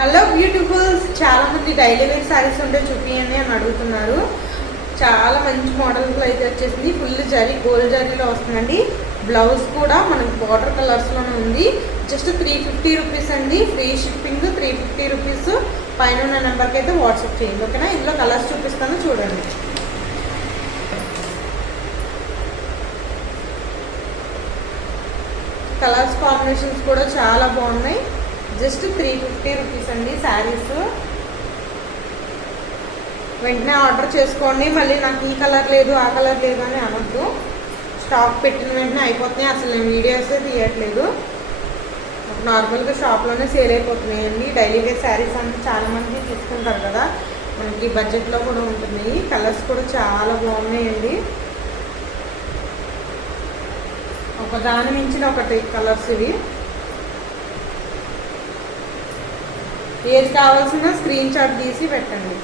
Hello beautifuls, చాలా మంది daily wear saris ఉంటే చూపియండి అని అడుగుతున్నారు. చాలా మంచి మోడల్స్ అయితే వచ్చేసింది. ఫుల్ జరీ, గోల్డ్ జరీలో వస్తుందండి. బ్లౌజ్ కూడా మనకి బార్డర్ కలర్స్లోనే ఉంది. జస్ట్ 350 రూపీస్ అండి. Free shipping, 350 rupees. పైన ఉన్న నెంబర్కి అయితే వాట్సాప్ చేయండి, ఓకేనా. ఇందులో కలర్స్ చూపిస్తాను చూడండి. కలర్స్ కాంబినేషన్స్ కూడా చాలా బాగున్నాయి. జస్ట్ 350 రూపీస్ అండి శారీస్. వెంటనే ఆర్డర్ చేసుకోండి. మళ్ళీ నాకు ఈ కలర్ లేదు, ఆ కలర్ లేదు అని అనొద్దు. స్టాక్ పెట్టిన వెంటనే అయిపోతున్నాయి. అసలు నేను వీడియోసే తీయట్లేదు. నార్మల్గా షాప్లోనే సేల్ అయిపోతున్నాయండి. డైలీ వేర్ శారీస్ అంటే చాలామంది తీసుకుంటారు కదా, మనకి బడ్జెట్లో కూడా ఉంటున్నాయి. కలర్స్ కూడా చాలా బాగున్నాయండి. ఒక దాని మించిన ఒకటి కలర్స్ ఇవి. ఏది కావాల్సిన స్క్రీన్ షాట్ తీసి పెట్టండి.